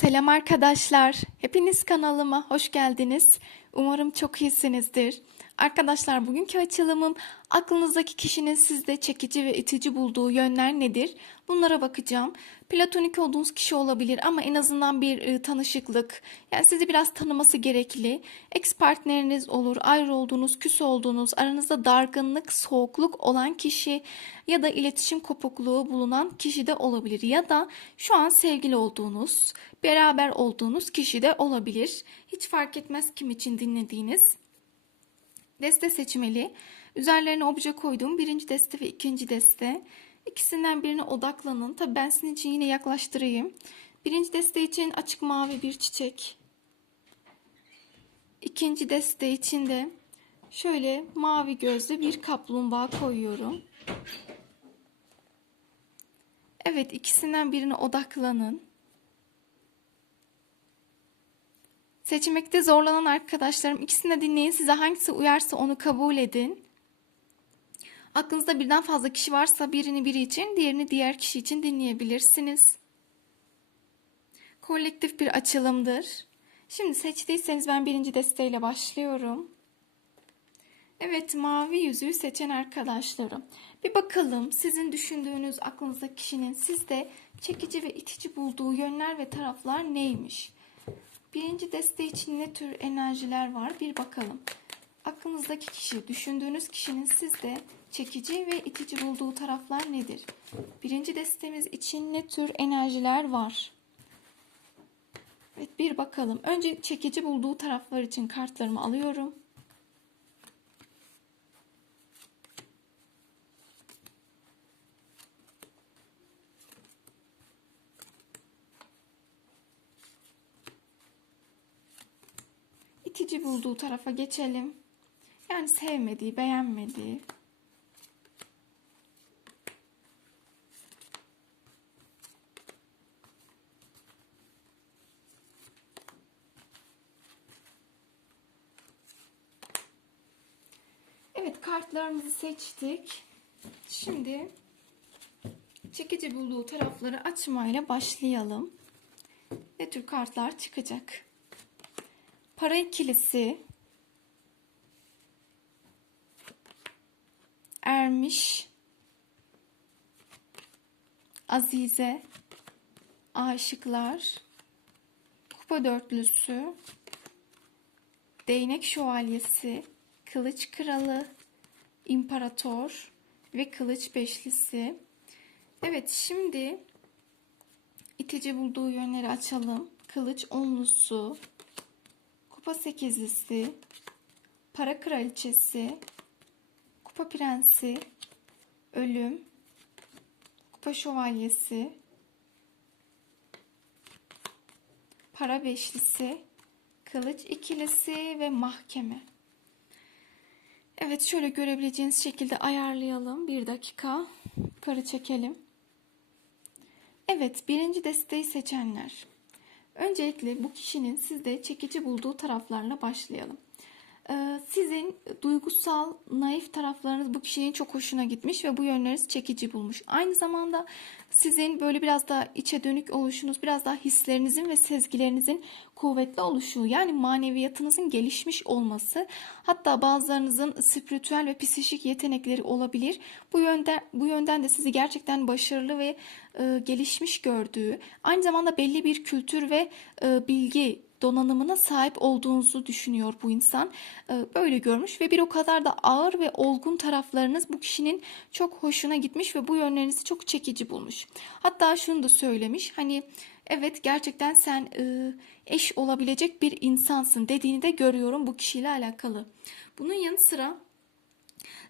Selam arkadaşlar. Hepiniz kanalıma hoş geldiniz. Umarım çok iyisinizdir. Arkadaşlar bugünkü açılımım aklınızdaki kişinin sizde çekici ve itici bulduğu yönler nedir? Bunlara bakacağım. Platonik olduğunuz kişi olabilir ama en azından bir e, tanışıklık, yani sizi biraz tanıması gerekli. Ex partneriniz olur, ayrı olduğunuz, küs olduğunuz, aranızda dargınlık, soğukluk olan kişi ya da iletişim kopukluğu bulunan kişi de olabilir. Ya da şu an sevgili olduğunuz, beraber olduğunuz kişi de olabilir. Hiç fark etmez kim için dinlediğiniz. Deste seçmeli. Üzerlerine obje koyduğum birinci deste ve ikinci deste. İkisinden birine odaklanın. Tabii ben sizin için yine yaklaştırayım. Birinci deste için açık mavi bir çiçek. İkinci deste için de şöyle mavi gözlü bir kaplumbağa koyuyorum. Evet ikisinden birine odaklanın. Seçmekte zorlanan arkadaşlarım ikisini de dinleyin. Size hangisi uyarsa onu kabul edin. Aklınızda birden fazla kişi varsa birini biri için, diğerini diğer kişi için dinleyebilirsiniz. Kolektif bir açılımdır. Şimdi seçtiyseniz ben birinci desteğiyle başlıyorum. Evet, mavi yüzüğü seçen arkadaşlarım. Bir bakalım sizin düşündüğünüz aklınızdaki kişinin sizde çekici ve itici bulduğu yönler ve taraflar neymiş? Birinci deste için ne tür enerjiler var bir bakalım. Aklınızdaki kişi, düşündüğünüz kişinin sizde çekici ve itici bulduğu taraflar nedir? Birinci destemiz için ne tür enerjiler var? Evet bir bakalım. Önce çekici bulduğu taraflar için kartlarımı alıyorum. itici bulduğu tarafa geçelim. Yani sevmediği, beğenmediği. Evet kartlarımızı seçtik. Şimdi çekici bulduğu tarafları açmayla başlayalım. Ne tür kartlar çıkacak? Para ikilisi. Ermiş. Azize. Aşıklar. Kupa dörtlüsü. Değnek şövalyesi. Kılıç kralı. İmparator ve kılıç beşlisi. Evet şimdi itici bulduğu yönleri açalım. Kılıç onlusu, Kupa sekizlisi, para kraliçesi, kupa prensi, ölüm, kupa şövalyesi, para beşlisi, kılıç ikilisi ve mahkeme. Evet şöyle görebileceğiniz şekilde ayarlayalım. Bir dakika. Yukarı çekelim. Evet birinci desteği seçenler. Öncelikle bu kişinin sizde çekici bulduğu taraflarla başlayalım. Ee, sizin duygusal, naif taraflarınız bu kişinin çok hoşuna gitmiş ve bu yönleriniz çekici bulmuş. Aynı zamanda sizin böyle biraz daha içe dönük oluşunuz, biraz daha hislerinizin ve sezgilerinizin kuvvetli oluşu, yani maneviyatınızın gelişmiş olması, hatta bazılarınızın spiritüel ve psikik yetenekleri olabilir. Bu yönden bu yönden de sizi gerçekten başarılı ve e, gelişmiş gördüğü, aynı zamanda belli bir kültür ve e, bilgi donanımına sahip olduğunuzu düşünüyor bu insan. Ee, böyle görmüş ve bir o kadar da ağır ve olgun taraflarınız bu kişinin çok hoşuna gitmiş ve bu yönlerinizi çok çekici bulmuş. Hatta şunu da söylemiş. Hani evet gerçekten sen e, eş olabilecek bir insansın dediğini de görüyorum bu kişiyle alakalı. Bunun yanı sıra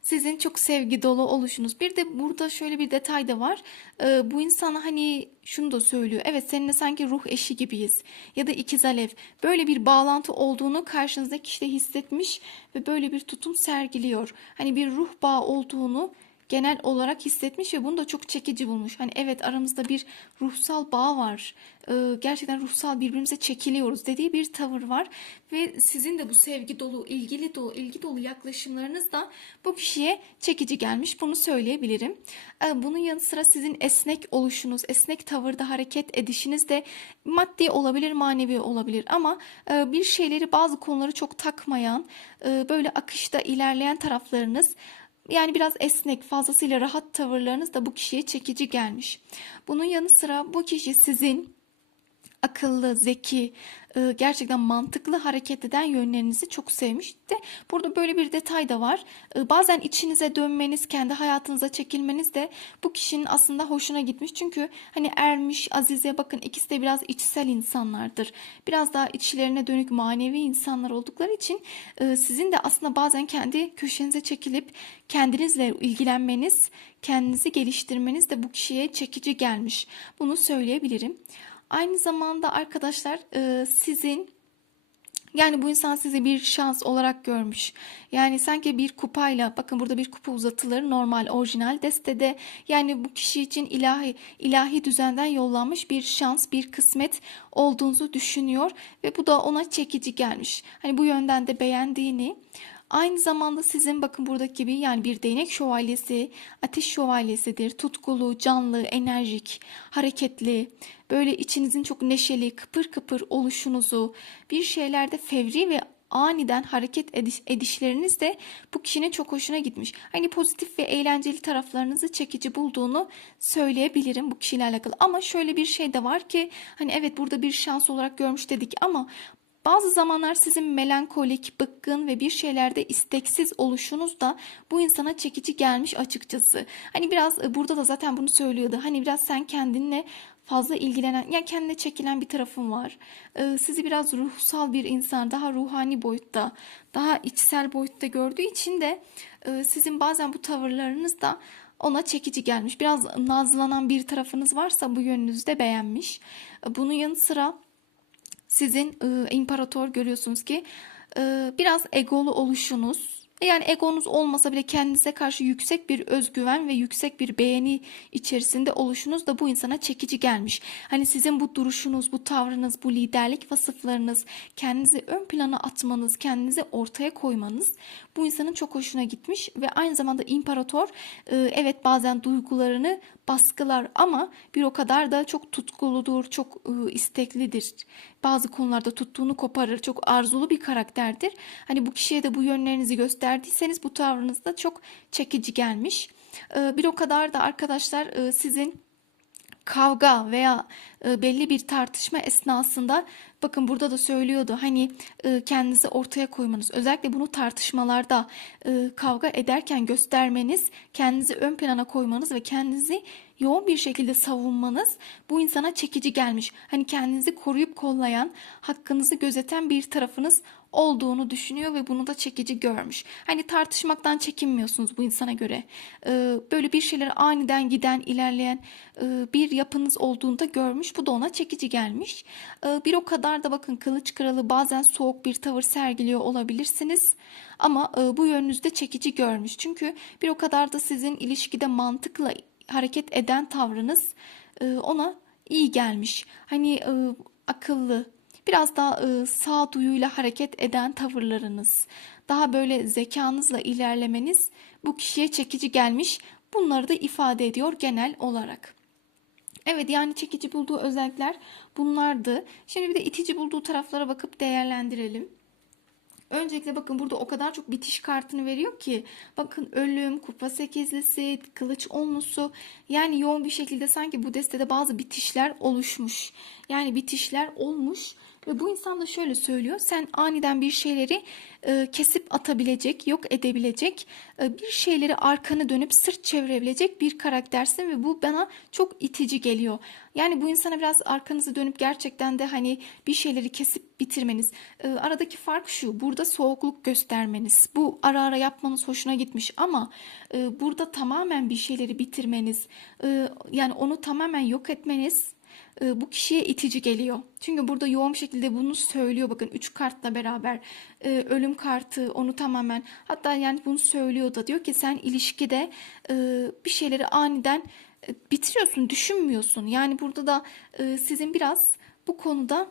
sizin çok sevgi dolu oluşunuz. Bir de burada şöyle bir detay da var. Ee, bu insana hani şunu da söylüyor. Evet seninle sanki ruh eşi gibiyiz. Ya da ikiz alev. Böyle bir bağlantı olduğunu karşınızdaki kişi de hissetmiş ve böyle bir tutum sergiliyor. Hani bir ruh bağı olduğunu genel olarak hissetmiş ve bunu da çok çekici bulmuş. Hani evet aramızda bir ruhsal bağ var. Ee, gerçekten ruhsal birbirimize çekiliyoruz dediği bir tavır var ve sizin de bu sevgi dolu, ilgili dolu, ilgi dolu yaklaşımlarınız da bu kişiye çekici gelmiş. Bunu söyleyebilirim. Ee, bunun yanı sıra sizin esnek oluşunuz, esnek tavırda hareket edişiniz de maddi olabilir, manevi olabilir ama e, bir şeyleri, bazı konuları çok takmayan, e, böyle akışta ilerleyen taraflarınız yani biraz esnek, fazlasıyla rahat tavırlarınız da bu kişiye çekici gelmiş. Bunun yanı sıra bu kişi sizin akıllı, zeki, e, gerçekten mantıklı hareket eden yönlerinizi çok sevmiş. De burada böyle bir detay da var. E, Bazen içinize dönmeniz, kendi hayatınıza çekilmeniz de bu kişinin aslında hoşuna gitmiş. Çünkü hani Ermiş, Azize bakın ikisi de biraz içsel insanlardır. Biraz daha içlerine dönük manevi insanlar oldukları için e, sizin de aslında bazen kendi köşenize çekilip kendinizle ilgilenmeniz, kendinizi geliştirmeniz de bu kişiye çekici gelmiş. Bunu söyleyebilirim. Aynı zamanda arkadaşlar e, sizin yani bu insan sizi bir şans olarak görmüş. Yani sanki bir kupayla bakın burada bir kupa uzatılır normal orijinal destede. Yani bu kişi için ilahi ilahi düzenden yollanmış bir şans, bir kısmet olduğunuzu düşünüyor ve bu da ona çekici gelmiş. Hani bu yönden de beğendiğini Aynı zamanda sizin bakın buradaki gibi yani bir değnek şövalyesi, ateş şövalyesidir. Tutkulu, canlı, enerjik, hareketli, böyle içinizin çok neşeli, kıpır kıpır oluşunuzu, bir şeylerde fevri ve aniden hareket ediş, edişleriniz de bu kişinin çok hoşuna gitmiş. Hani pozitif ve eğlenceli taraflarınızı çekici bulduğunu söyleyebilirim bu kişiyle alakalı. Ama şöyle bir şey de var ki hani evet burada bir şans olarak görmüş dedik ama bazı zamanlar sizin melankolik, bıkkın ve bir şeylerde isteksiz oluşunuz da bu insana çekici gelmiş açıkçası. Hani biraz e, burada da zaten bunu söylüyordu. Hani biraz sen kendinle fazla ilgilenen, yani kendine çekilen bir tarafın var. Ee, sizi biraz ruhsal bir insan, daha ruhani boyutta, daha içsel boyutta gördüğü için de e, sizin bazen bu tavırlarınız da ona çekici gelmiş. Biraz nazlanan bir tarafınız varsa bu yönünüzü de beğenmiş. E, Bunun yanı sıra sizin e, imparator görüyorsunuz ki e, biraz egolu oluşunuz yani egonuz olmasa bile kendinize karşı yüksek bir özgüven ve yüksek bir beğeni içerisinde oluşunuz da bu insana çekici gelmiş. Hani sizin bu duruşunuz, bu tavrınız, bu liderlik vasıflarınız, kendinizi ön plana atmanız, kendinizi ortaya koymanız bu insanın çok hoşuna gitmiş ve aynı zamanda imparator e, evet bazen duygularını baskılar ama bir o kadar da çok tutkuludur, çok e, isteklidir. Bazı konularda tuttuğunu koparır, çok arzulu bir karakterdir. Hani bu kişiye de bu yönlerinizi gösterdiyseniz bu tavrınız da çok çekici gelmiş. E, bir o kadar da arkadaşlar e, sizin kavga veya e, belli bir tartışma esnasında bakın burada da söylüyordu hani e, kendinizi ortaya koymanız özellikle bunu tartışmalarda kavga ederken göstermeniz kendinizi ön plana koymanız ve kendinizi yoğun bir şekilde savunmanız bu insana çekici gelmiş. Hani kendinizi koruyup kollayan, hakkınızı gözeten bir tarafınız olduğunu düşünüyor ve bunu da çekici görmüş. Hani tartışmaktan çekinmiyorsunuz bu insana göre. Ee, böyle bir şeyler aniden giden, ilerleyen e, bir yapınız olduğunda görmüş. Bu da ona çekici gelmiş. Ee, bir o kadar da bakın kılıç kralı bazen soğuk bir tavır sergiliyor olabilirsiniz. Ama e, bu yönünüzde çekici görmüş. Çünkü bir o kadar da sizin ilişkide mantıkla hareket eden tavrınız e, ona iyi gelmiş. Hani e, akıllı, biraz daha e, sağduyuyla hareket eden tavırlarınız, daha böyle zekanızla ilerlemeniz bu kişiye çekici gelmiş. Bunları da ifade ediyor genel olarak. Evet yani çekici bulduğu özellikler bunlardı. Şimdi bir de itici bulduğu taraflara bakıp değerlendirelim. Öncelikle bakın burada o kadar çok bitiş kartını veriyor ki bakın ölüm, kupa sekizlisi, kılıç onlusu yani yoğun bir şekilde sanki bu destede bazı bitişler oluşmuş. Yani bitişler olmuş ve bu insan da şöyle söylüyor. Sen aniden bir şeyleri e, kesip atabilecek, yok edebilecek, e, bir şeyleri arkanı dönüp sırt çevirebilecek bir karaktersin ve bu bana çok itici geliyor. Yani bu insana biraz arkanızı dönüp gerçekten de hani bir şeyleri kesip bitirmeniz. E, aradaki fark şu. Burada soğukluk göstermeniz. Bu ara ara yapmanız hoşuna gitmiş ama e, burada tamamen bir şeyleri bitirmeniz, e, yani onu tamamen yok etmeniz e, bu kişiye itici geliyor. Çünkü burada yoğun şekilde bunu söylüyor. Bakın 3 kartla beraber e, ölüm kartı onu tamamen hatta yani bunu söylüyor da diyor ki sen ilişkide e, bir şeyleri aniden e, bitiriyorsun, düşünmüyorsun. Yani burada da sizin biraz bu konuda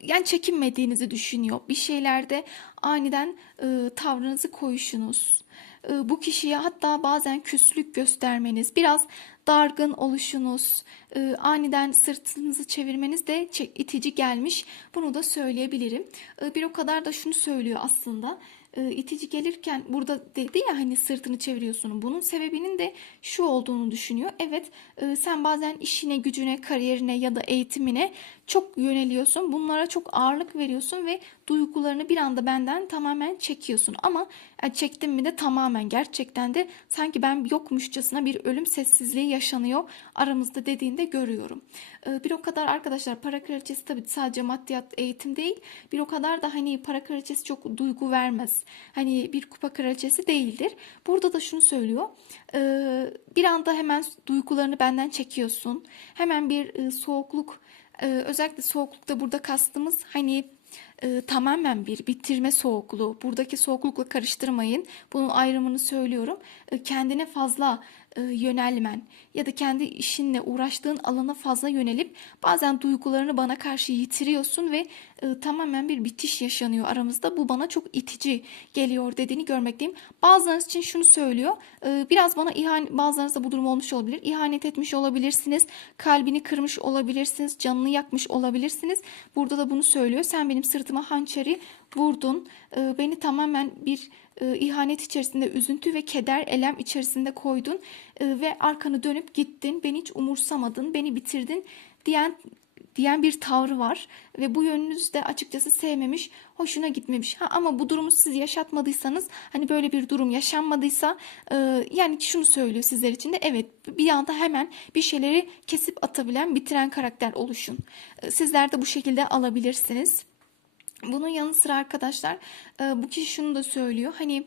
yani çekinmediğinizi düşünüyor. Bir şeylerde aniden e, tavrınızı koyuşunuz. Bu kişiye hatta bazen küslük göstermeniz, biraz dargın oluşunuz, e, aniden sırtınızı çevirmeniz de itici gelmiş. Bunu da söyleyebilirim. E, bir o kadar da şunu söylüyor aslında. E, itici gelirken burada dedi ya hani sırtını çeviriyorsun. Bunun sebebinin de şu olduğunu düşünüyor. Evet e, sen bazen işine, gücüne, kariyerine ya da eğitimine çok yöneliyorsun. Bunlara çok ağırlık veriyorsun ve duygularını bir anda benden tamamen çekiyorsun. Ama yani çektim mi de tamamen gerçekten de sanki ben yokmuşçasına bir ölüm sessizliği yaşanıyor aramızda dediğinde görüyorum. Ee, bir o kadar arkadaşlar para kraliçesi tabii sadece maddiyat eğitim değil. Bir o kadar da hani para kraliçesi çok duygu vermez. Hani bir kupa kraliçesi değildir. Burada da şunu söylüyor. Ee, bir anda hemen duygularını benden çekiyorsun. Hemen bir e, soğukluk ee, özellikle soğuklukta burada kastımız hani e, tamamen bir bitirme soğukluğu. Buradaki soğuklukla karıştırmayın. Bunun ayrımını söylüyorum. E, kendine fazla e, yönelmen ya da kendi işinle uğraştığın alana fazla yönelip bazen duygularını bana karşı yitiriyorsun ve e, tamamen bir bitiş yaşanıyor aramızda. Bu bana çok itici geliyor dediğini görmekteyim. Bazılarınız için şunu söylüyor. E, biraz bana ihanet, bazılarınızda bu durum olmuş olabilir. İhanet etmiş olabilirsiniz. Kalbini kırmış olabilirsiniz. Canını yakmış olabilirsiniz. Burada da bunu söylüyor. Sen benim sırtıma hançeri vurdun. E, beni tamamen bir e, ihanet içerisinde, üzüntü ve keder, elem içerisinde koydun ve arkanı dönüp gittin. Beni hiç umursamadın, beni bitirdin diyen diyen bir tavrı var ve bu yönünüzü de açıkçası sevmemiş, hoşuna gitmemiş. Ha, ama bu durumu siz yaşatmadıysanız, hani böyle bir durum yaşanmadıysa, e, yani şunu söylüyor sizler için de evet bir anda hemen bir şeyleri kesip atabilen, bitiren karakter oluşun. E, sizler de bu şekilde alabilirsiniz. Bunun yanı sıra arkadaşlar e, bu kişi şunu da söylüyor. Hani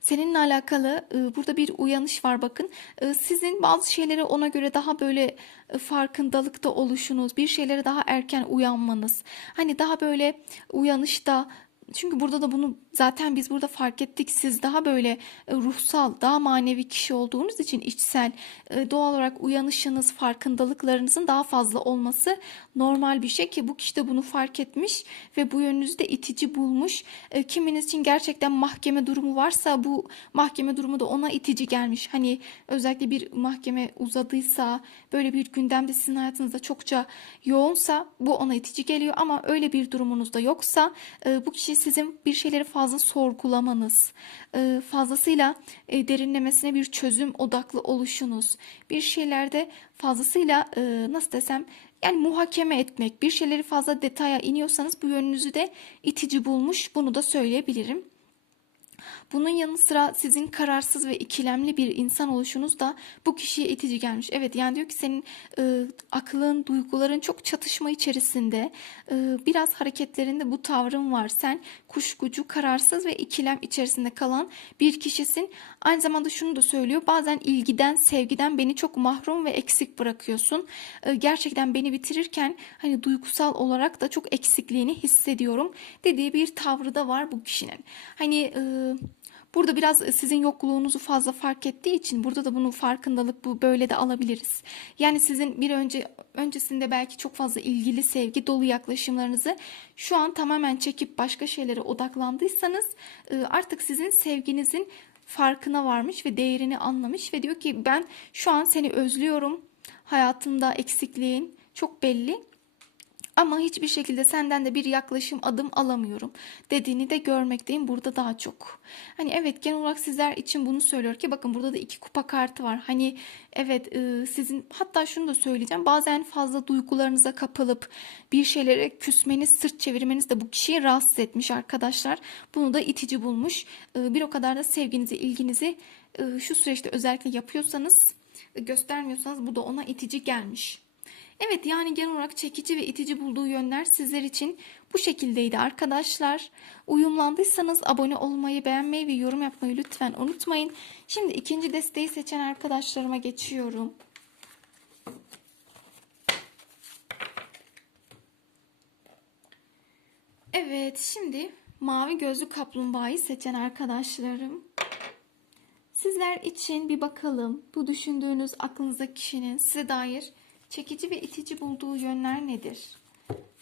seninle alakalı e, burada bir uyanış var bakın. E, sizin bazı şeylere ona göre daha böyle e, farkındalıkta oluşunuz, bir şeylere daha erken uyanmanız. Hani daha böyle uyanışta çünkü burada da bunu zaten biz burada fark ettik. Siz daha böyle e, ruhsal, daha manevi kişi olduğunuz için içsel, e, doğal olarak uyanışınız, farkındalıklarınızın daha fazla olması normal bir şey ki bu kişi de bunu fark etmiş ve bu yönünüzde itici bulmuş. E, Kiminiz için gerçekten mahkeme durumu varsa bu mahkeme durumu da ona itici gelmiş. Hani özellikle bir mahkeme uzadıysa, böyle bir gündemde sizin hayatınızda çokça yoğunsa bu ona itici geliyor ama öyle bir durumunuz da yoksa bu kişi sizin bir şeyleri fazla sorgulamanız, e, fazlasıyla e, derinlemesine bir çözüm odaklı oluşunuz, bir şeylerde fazlasıyla e, nasıl desem yani muhakeme etmek, bir şeyleri fazla detaya iniyorsanız bu yönünüzü de itici bulmuş. Bunu da söyleyebilirim. Bunun yanı sıra sizin kararsız ve ikilemli bir insan oluşunuz da bu kişiye itici gelmiş. Evet yani diyor ki senin e, aklın, duyguların çok çatışma içerisinde. E, biraz hareketlerinde bu tavrın var. Sen kuşkucu, kararsız ve ikilem içerisinde kalan bir kişisin. Aynı zamanda şunu da söylüyor. Bazen ilgiden, sevgiden beni çok mahrum ve eksik bırakıyorsun. E, gerçekten beni bitirirken hani duygusal olarak da çok eksikliğini hissediyorum dediği bir tavrı da var bu kişinin. Hani e, Burada biraz sizin yokluğunuzu fazla fark ettiği için burada da bunun farkındalık bu böyle de alabiliriz. Yani sizin bir önce öncesinde belki çok fazla ilgili, sevgi dolu yaklaşımlarınızı şu an tamamen çekip başka şeylere odaklandıysanız e, artık sizin sevginizin farkına varmış ve değerini anlamış ve diyor ki ben şu an seni özlüyorum. Hayatımda eksikliğin çok belli ama hiçbir şekilde senden de bir yaklaşım adım alamıyorum dediğini de görmekteyim burada daha çok. Hani evet genel olarak sizler için bunu söylüyor ki bakın burada da iki kupa kartı var. Hani evet e, sizin hatta şunu da söyleyeceğim bazen fazla duygularınıza kapılıp bir şeylere küsmeniz sırt çevirmeniz de bu kişiyi rahatsız etmiş arkadaşlar. Bunu da itici bulmuş. Bir o kadar da sevginizi ilginizi şu süreçte özellikle yapıyorsanız göstermiyorsanız bu da ona itici gelmiş. Evet yani genel olarak çekici ve itici bulduğu yönler sizler için bu şekildeydi arkadaşlar. Uyumlandıysanız abone olmayı, beğenmeyi ve yorum yapmayı lütfen unutmayın. Şimdi ikinci desteği seçen arkadaşlarıma geçiyorum. Evet şimdi mavi gözlü kaplumbağayı seçen arkadaşlarım. Sizler için bir bakalım bu düşündüğünüz aklınızdaki kişinin size dair çekici ve itici bulduğu yönler nedir?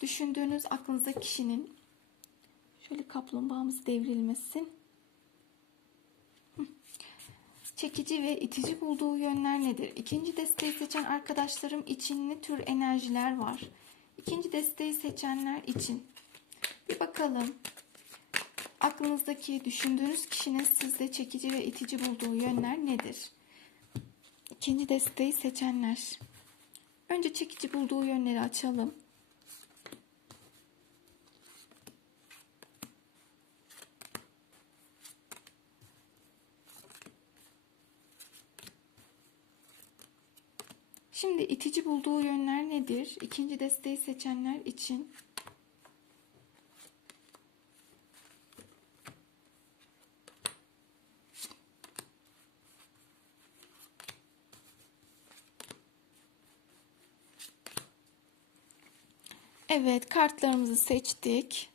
Düşündüğünüz aklınızdaki kişinin şöyle kaplumbağamız devrilmesin. Çekici ve itici bulduğu yönler nedir? İkinci desteği seçen arkadaşlarım için ne tür enerjiler var? İkinci desteği seçenler için bir bakalım. Aklınızdaki, düşündüğünüz kişinin sizde çekici ve itici bulduğu yönler nedir? İkinci desteği seçenler. Önce çekici bulduğu yönleri açalım. Şimdi itici bulduğu yönler nedir? İkinci desteği seçenler için Evet, kartlarımızı seçtik.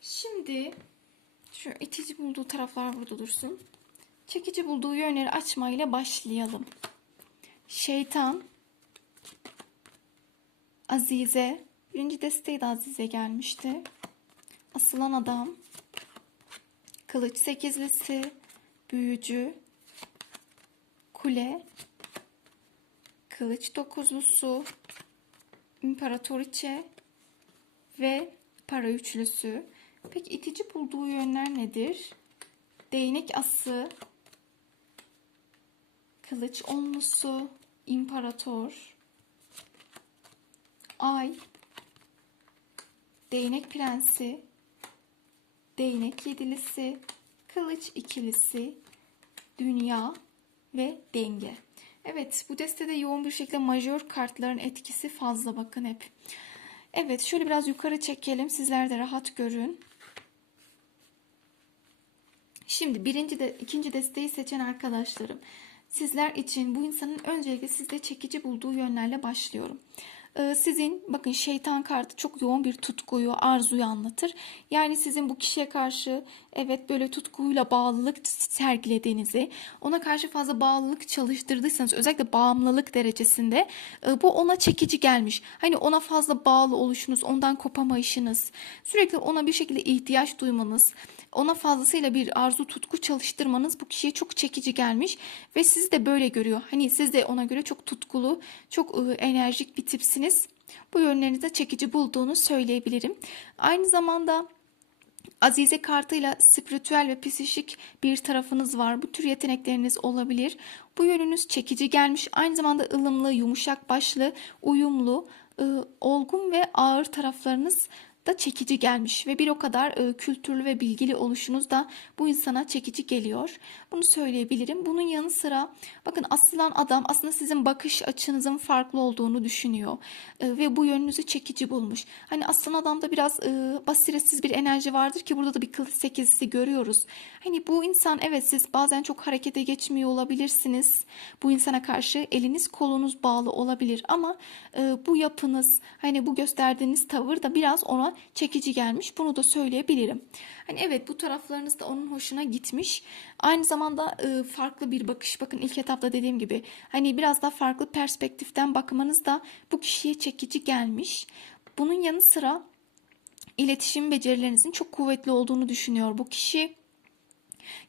Şimdi şu itici bulduğu taraflar burada dursun. Çekici bulduğu yönleri açmayla başlayalım. Şeytan, Azize, birinci desteği de Azize gelmişti. Asılan adam, Kılıç sekizlisi, Büyücü, Kule, Kılıç dokuzlusu, İmparatoriçe ve para üçlüsü. Peki itici bulduğu yönler nedir? Değnek ası, kılıç onlusu, imparator, ay, değnek prensi, değnek yedilisi, kılıç ikilisi, dünya ve denge. Evet bu destede yoğun bir şekilde majör kartların etkisi fazla bakın hep. Evet şöyle biraz yukarı çekelim sizler de rahat görün. Şimdi birinci de ikinci desteği seçen arkadaşlarım sizler için bu insanın öncelikle sizde çekici bulduğu yönlerle başlıyorum. Ee, sizin bakın şeytan kartı çok yoğun bir tutkuyu, arzuyu anlatır. Yani sizin bu kişiye karşı evet böyle tutkuyla bağlılık sergilediğinizi, ona karşı fazla bağlılık çalıştırdıysanız özellikle bağımlılık derecesinde e, bu ona çekici gelmiş. Hani ona fazla bağlı oluşunuz, ondan kopamayışınız, sürekli ona bir şekilde ihtiyaç duymanız, ona fazlasıyla bir arzu tutku çalıştırmanız bu kişiye çok çekici gelmiş ve sizi de böyle görüyor. Hani siz de ona göre çok tutkulu, çok ıı, enerjik bir tipsiniz. Bu yönlerinizde çekici bulduğunu söyleyebilirim. Aynı zamanda Azize kartıyla spiritüel ve psikik bir tarafınız var. Bu tür yetenekleriniz olabilir. Bu yönünüz çekici gelmiş. Aynı zamanda ılımlı, yumuşak başlı, uyumlu, ıı, olgun ve ağır taraflarınız da çekici gelmiş ve bir o kadar e, kültürlü ve bilgili oluşunuz da bu insana çekici geliyor. Bunu söyleyebilirim. Bunun yanı sıra bakın asılan adam aslında sizin bakış açınızın farklı olduğunu düşünüyor e, ve bu yönünüzü çekici bulmuş. Hani asılan adamda biraz e, basiretsiz bir enerji vardır ki burada da bir kılıç sekizisi görüyoruz. Hani bu insan evet siz bazen çok harekete geçmiyor olabilirsiniz. Bu insana karşı eliniz kolunuz bağlı olabilir ama e, bu yapınız hani bu gösterdiğiniz tavır da biraz ona çekici gelmiş. Bunu da söyleyebilirim. Hani evet bu taraflarınız da onun hoşuna gitmiş. Aynı zamanda e, farklı bir bakış. Bakın ilk etapta dediğim gibi hani biraz daha farklı perspektiften bakmanız da bu kişiye çekici gelmiş. Bunun yanı sıra iletişim becerilerinizin çok kuvvetli olduğunu düşünüyor bu kişi.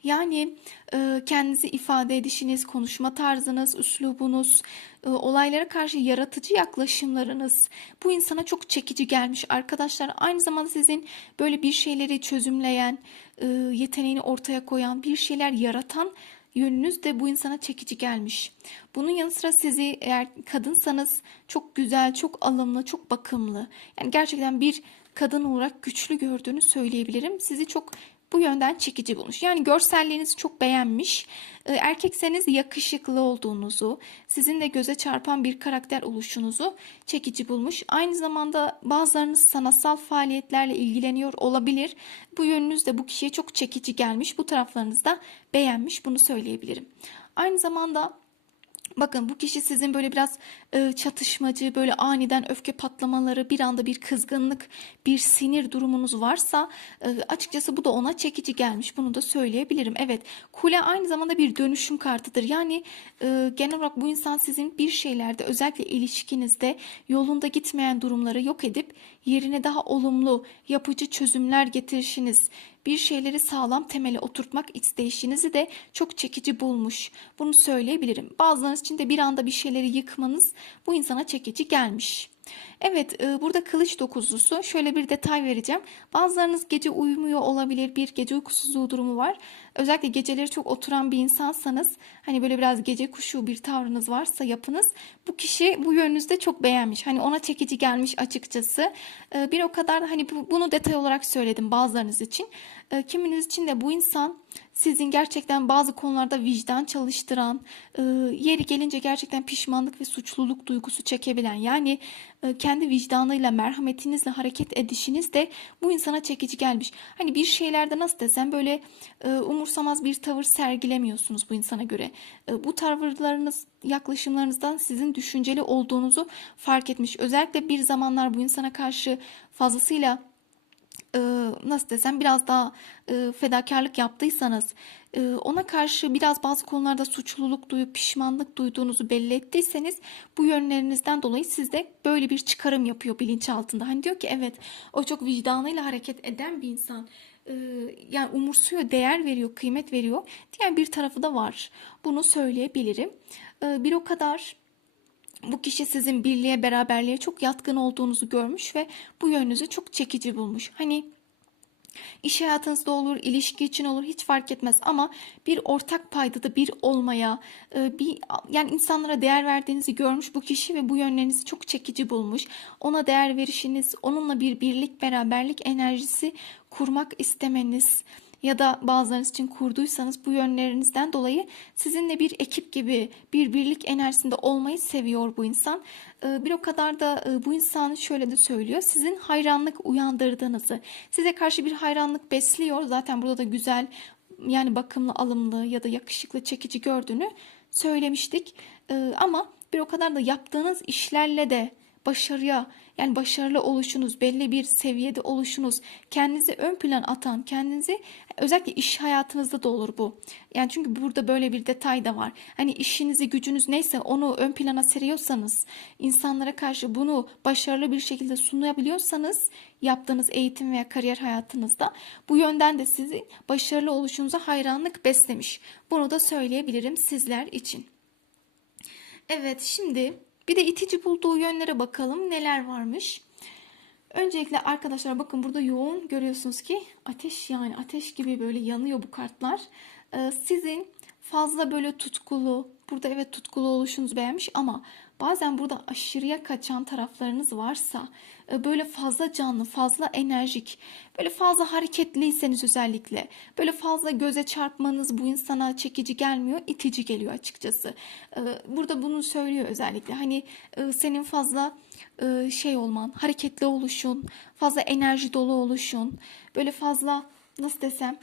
Yani e, kendinizi ifade edişiniz, konuşma tarzınız, üslubunuz, olaylara karşı yaratıcı yaklaşımlarınız bu insana çok çekici gelmiş arkadaşlar. Aynı zamanda sizin böyle bir şeyleri çözümleyen, e, yeteneğini ortaya koyan, bir şeyler yaratan yönünüz de bu insana çekici gelmiş. Bunun yanı sıra sizi eğer kadınsanız çok güzel, çok alımlı, çok bakımlı. Yani gerçekten bir kadın olarak güçlü gördüğünü söyleyebilirim. Sizi çok bu yönden çekici bulmuş. Yani görselliğinizi çok beğenmiş. Ee, erkekseniz yakışıklı olduğunuzu, sizin de göze çarpan bir karakter oluşunuzu çekici bulmuş. Aynı zamanda bazılarınız sanatsal faaliyetlerle ilgileniyor olabilir. Bu yönünüz de bu kişiye çok çekici gelmiş. Bu taraflarınızı da beğenmiş. Bunu söyleyebilirim. Aynı zamanda Bakın bu kişi sizin böyle biraz e, çatışmacı, böyle aniden öfke patlamaları, bir anda bir kızgınlık, bir sinir durumunuz varsa e, açıkçası bu da ona çekici gelmiş. Bunu da söyleyebilirim. Evet, kule aynı zamanda bir dönüşüm kartıdır. Yani e, genel olarak bu insan sizin bir şeylerde özellikle ilişkinizde yolunda gitmeyen durumları yok edip yerine daha olumlu, yapıcı çözümler getirişiniz, bir şeyleri sağlam temele oturtmak isteyişinizi de çok çekici bulmuş. Bunu söyleyebilirim. Bazılarınız için de bir anda bir şeyleri yıkmanız bu insana çekici gelmiş. Evet, e, burada kılıç dokuzlusu. Şöyle bir detay vereceğim. Bazılarınız gece uyumuyor olabilir. Bir gece uykusuzluğu durumu var. Özellikle geceleri çok oturan bir insansanız, hani böyle biraz gece kuşu bir tavrınız varsa yapınız, bu kişi bu yönünüzde çok beğenmiş. Hani ona çekici gelmiş açıkçası. E, Bir o kadar da hani bu- bunu detay olarak söyledim bazılarınız için. E, Kiminiz için de bu insan sizin gerçekten bazı konularda vicdan çalıştıran, e, yeri gelince gerçekten pişmanlık ve suçluluk duygusu çekebilen, yani e, kendi vicdanıyla, merhametinizle hareket edişiniz de bu insana çekici gelmiş. Hani bir şeylerde nasıl desem böyle e, umursamaz bir tavır sergilemiyorsunuz bu insana göre. Bu tavırlarınız, yaklaşımlarınızdan sizin düşünceli olduğunuzu fark etmiş. Özellikle bir zamanlar bu insana karşı fazlasıyla e, nasıl desem biraz daha e, fedakarlık yaptıysanız e, ona karşı biraz bazı konularda suçluluk duyup pişmanlık duyduğunuzu belli ettiyseniz bu yönlerinizden dolayı sizde böyle bir çıkarım yapıyor bilinçaltında. Hani diyor ki evet o çok vicdanıyla hareket eden bir insan. E, yani umursuyor, değer veriyor, kıymet veriyor. Diğer bir tarafı da var. Bunu söyleyebilirim. E, bir o kadar bu kişi sizin birliğe, beraberliğe çok yatkın olduğunuzu görmüş ve bu yönünüzü çok çekici bulmuş. Hani İş hayatınızda olur, ilişki için olur hiç fark etmez ama bir ortak paydada bir olmaya, e, bir yani insanlara değer verdiğinizi görmüş bu kişi ve bu yönlerinizi çok çekici bulmuş. Ona değer verişiniz, onunla bir birlik, beraberlik enerjisi kurmak istemeniz ya da bazılarınız için kurduysanız bu yönlerinizden dolayı sizinle bir ekip gibi bir birlik enerjisinde olmayı seviyor bu insan. Ee, Bir o kadar da e, bu insan şöyle de söylüyor. Sizin hayranlık uyandırdığınızı, size karşı bir hayranlık besliyor. Zaten burada da güzel yani bakımlı, alımlı ya da yakışıklı, çekici gördüğünü söylemiştik. Ee, Ama bir o kadar da yaptığınız işlerle de başarıya yani başarılı oluşunuz, belli bir seviyede oluşunuz, kendinizi ön plan atan, kendinizi özellikle iş hayatınızda da olur bu. Yani çünkü burada böyle bir detay da var. Hani işinizi, gücünüz neyse onu ön plana seriyorsanız, insanlara karşı bunu başarılı bir şekilde sunabiliyorsanız yaptığınız eğitim veya kariyer hayatınızda bu yönden de sizi başarılı oluşunuza hayranlık beslemiş. Bunu da söyleyebilirim sizler için. Evet şimdi bir de itici bulduğu yönlere bakalım neler varmış. Öncelikle arkadaşlar bakın burada yoğun görüyorsunuz ki ateş yani ateş gibi böyle yanıyor bu kartlar. Ee, sizin fazla böyle tutkulu, burada evet tutkulu oluşunuzu beğenmiş ama bazen burada aşırıya kaçan taraflarınız varsa e, böyle fazla canlı, fazla enerjik, böyle fazla hareketliyseniz özellikle böyle fazla göze çarpmanız bu insana çekici gelmiyor, itici geliyor açıkçası. Ee, Burada bunu söylüyor özellikle. Hani e, senin fazla e, şey olman, hareketli oluşun, fazla enerji dolu oluşun, böyle fazla nasıl desem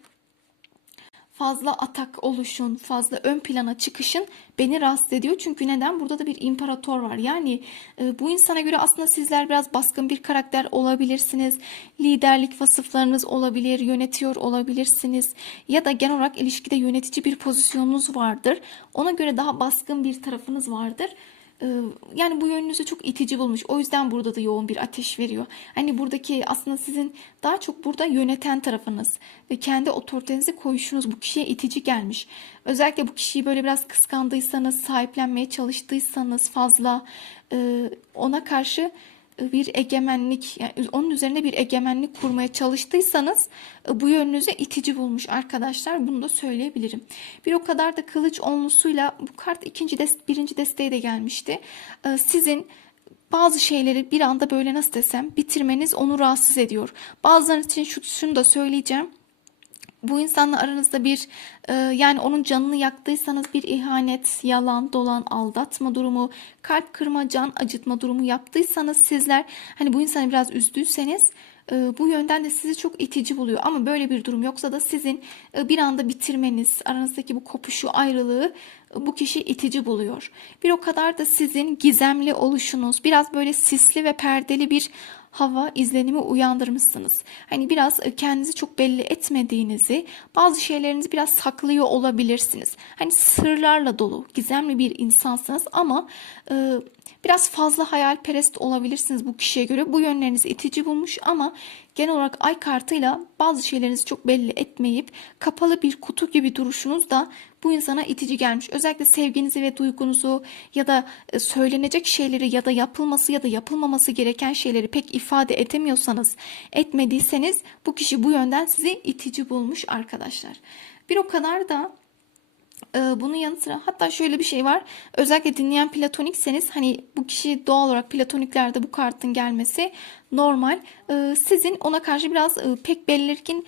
fazla atak oluşun, fazla ön plana çıkışın beni rahatsız ediyor. Çünkü neden? Burada da bir imparator var. Yani e, bu insana göre aslında sizler biraz baskın bir karakter olabilirsiniz. Liderlik vasıflarınız olabilir, yönetiyor olabilirsiniz. Ya da genel olarak ilişkide yönetici bir pozisyonunuz vardır. Ona göre daha baskın bir tarafınız vardır. Ee, Yani bu yönünüzü çok itici bulmuş. O yüzden burada da yoğun bir ateş veriyor. Hani buradaki aslında sizin daha çok burada yöneten tarafınız ve kendi otoritenizi koyuşunuz bu kişiye itici gelmiş. Özellikle bu kişiyi böyle biraz kıskandıysanız, sahiplenmeye çalıştıysanız fazla e, ona karşı bir egemenlik yani onun üzerine bir egemenlik kurmaya çalıştıysanız e, bu yönünüzü itici bulmuş arkadaşlar bunu da söyleyebilirim. Bir o kadar da kılıç onlusuyla bu kart ikinci dest birinci desteğe de gelmişti. E, Sizin bazı şeyleri bir anda böyle nasıl desem bitirmeniz onu rahatsız ediyor. Bazılarınız için şu, şunu da söyleyeceğim bu insanla aranızda bir e, yani onun canını yaktıysanız bir ihanet, yalan, dolan, aldatma durumu, kalp kırma, can acıtma durumu yaptıysanız sizler hani bu insanı biraz üzdüyseniz e, bu yönden de sizi çok itici buluyor. Ama böyle bir durum yoksa da sizin e, bir anda bitirmeniz, aranızdaki bu kopuşu, ayrılığı bu kişi itici buluyor. Bir o kadar da sizin gizemli oluşunuz, biraz böyle sisli ve perdeli bir hava izlenimi uyandırmışsınız. Hani biraz e, kendinizi çok belli etmediğinizi, bazı şeylerinizi biraz saklıyor olabilirsiniz. Hani sırlarla dolu, gizemli bir insansınız ama e, biraz fazla hayalperest olabilirsiniz bu kişiye göre. Bu yönlerinizi itici bulmuş ama genel olarak ay kartıyla bazı şeylerinizi çok belli etmeyip kapalı bir kutu gibi duruşunuz da bu insana itici gelmiş. Özellikle sevginizi ve duygunuzu ya da e, söylenecek şeyleri ya da yapılması ya da yapılmaması gereken şeyleri pek ifade edemiyorsanız, etmediyseniz bu kişi bu yönden sizi itici bulmuş arkadaşlar. Bir o kadar da ee, bunun yanı sıra hatta şöyle bir şey var. Özellikle dinleyen platonikseniz hani bu kişi doğal olarak platoniklerde bu kartın gelmesi normal. Ee, sizin ona karşı biraz e, pek belirgin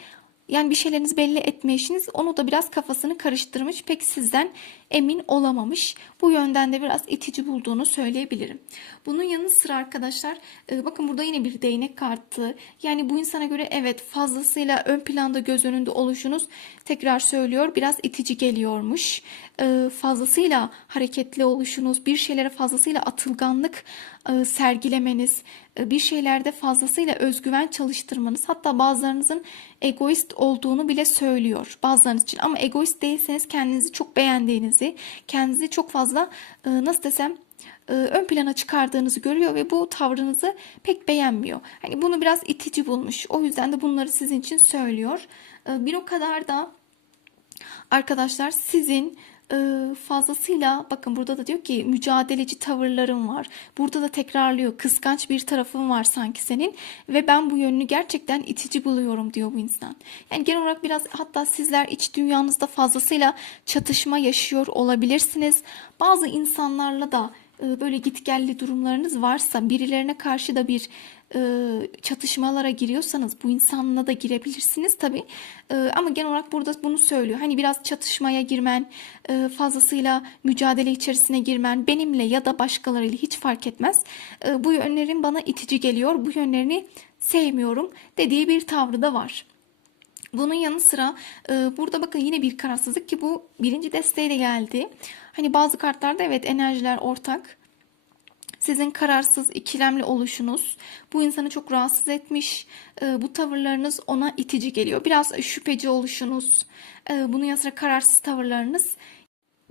yani bir şeylerinizi belli etme işiniz onu da biraz kafasını karıştırmış. Pek sizden emin olamamış. Bu yönden de biraz itici bulduğunu söyleyebilirim. Bunun yanı sıra arkadaşlar e, bakın burada yine bir değnek kartı. Yani bu insana göre evet fazlasıyla ön planda göz önünde oluşunuz tekrar söylüyor biraz itici geliyormuş. E, fazlasıyla hareketli oluşunuz, bir şeylere fazlasıyla atılganlık sergilemeniz, bir şeylerde fazlasıyla özgüven çalıştırmanız hatta bazılarınızın egoist olduğunu bile söylüyor bazılarınız için ama egoist değilseniz kendinizi çok beğendiğinizi kendinizi çok fazla nasıl desem ön plana çıkardığınızı görüyor ve bu tavrınızı pek beğenmiyor. Hani bunu biraz itici bulmuş. O yüzden de bunları sizin için söylüyor. Bir o kadar da arkadaşlar sizin e, fazlasıyla bakın burada da diyor ki mücadeleci tavırlarım var. Burada da tekrarlıyor. Kıskanç bir tarafım var sanki senin ve ben bu yönünü gerçekten itici buluyorum diyor bu insan. Yani genel olarak biraz hatta sizler iç dünyanızda fazlasıyla çatışma yaşıyor olabilirsiniz. Bazı insanlarla da böyle gitgelli durumlarınız varsa birilerine karşı da bir e, çatışmalara giriyorsanız bu insanla da girebilirsiniz tabi ama genel olarak burada bunu söylüyor. Hani biraz çatışmaya girmen e, fazlasıyla mücadele içerisine girmen benimle ya da başkalarıyla hiç fark etmez. Bu yönlerin bana itici geliyor bu yönlerini sevmiyorum dediği bir tavrı da var. Bunun yanı sıra burada bakın yine bir kararsızlık ki bu birinci desteğiyle geldi. Hani bazı kartlarda evet enerjiler ortak. Sizin kararsız, ikilemli oluşunuz bu insanı çok rahatsız etmiş. Ee, bu tavırlarınız ona itici geliyor. Biraz şüpheci oluşunuz, e, bunun yanı sıra kararsız tavırlarınız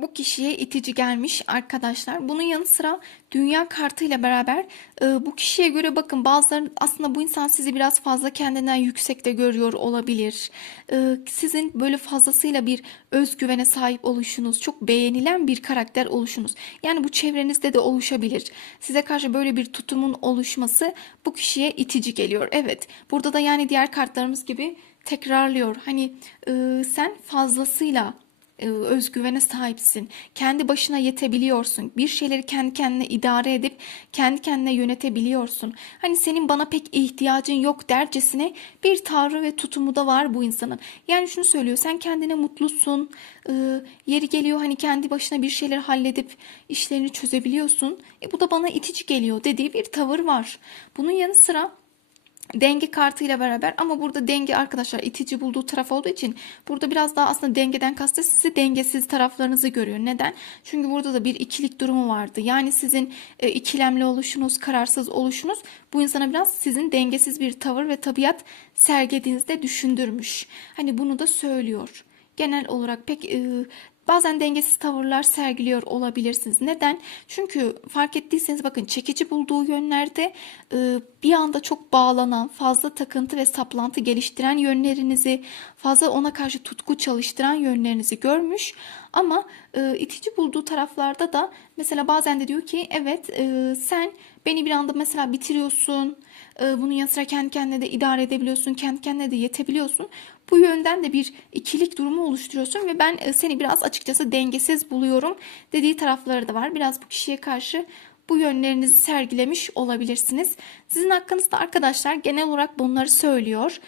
bu kişiye itici gelmiş arkadaşlar. Bunun yanı sıra dünya kartıyla beraber e, bu kişiye göre bakın bazıları aslında bu insan sizi biraz fazla kendinden yüksekte görüyor olabilir. E, sizin böyle fazlasıyla bir özgüvene sahip oluşunuz, çok beğenilen bir karakter oluşunuz. Yani bu çevrenizde de oluşabilir. Size karşı böyle bir tutumun oluşması bu kişiye itici geliyor. Evet burada da yani diğer kartlarımız gibi tekrarlıyor. Hani e, sen fazlasıyla özgüvene sahipsin. Kendi başına yetebiliyorsun. Bir şeyleri kendi kendine idare edip kendi kendine yönetebiliyorsun. Hani senin bana pek ihtiyacın yok dercesine bir tavrı ve tutumu da var bu insanın. Yani şunu söylüyor. Sen kendine mutlusun. E, yeri geliyor hani kendi başına bir şeyler halledip işlerini çözebiliyorsun. E, bu da bana itici geliyor dediği bir tavır var. Bunun yanı sıra denge kartıyla beraber ama burada denge arkadaşlar itici bulduğu taraf olduğu için burada biraz daha aslında dengeden kastı sizi dengesiz taraflarınızı görüyor. Neden? Çünkü burada da bir ikilik durumu vardı. Yani sizin e, ikilemli oluşunuz, kararsız oluşunuz bu insana biraz sizin dengesiz bir tavır ve tabiat sergilediğinizde düşündürmüş. Hani bunu da söylüyor genel olarak pek e, Bazen dengesiz tavırlar sergiliyor olabilirsiniz. Neden? Çünkü fark ettiyseniz bakın çekici bulduğu yönlerde e, bir anda çok bağlanan, fazla takıntı ve saplantı geliştiren yönlerinizi, fazla ona karşı tutku çalıştıran yönlerinizi görmüş. Ama e, itici bulduğu taraflarda da mesela bazen de diyor ki evet e, sen beni bir anda mesela bitiriyorsun. Bunun yanı sıra kendi kendine de idare edebiliyorsun, kendi kendine de yetebiliyorsun. Bu yönden de bir ikilik durumu oluşturuyorsun ve ben e, seni biraz açıkçası dengesiz buluyorum dediği tarafları da var. Biraz bu kişiye karşı bu yönlerinizi sergilemiş olabilirsiniz. Sizin hakkınızda arkadaşlar genel olarak bunları söylüyor.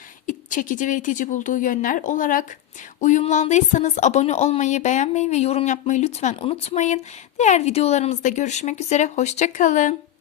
Çekici ve itici bulduğu yönler olarak uyumlandıysanız abone olmayı, beğenmeyi ve yorum yapmayı lütfen unutmayın. Diğer videolarımızda görüşmek üzere. Hoşçakalın.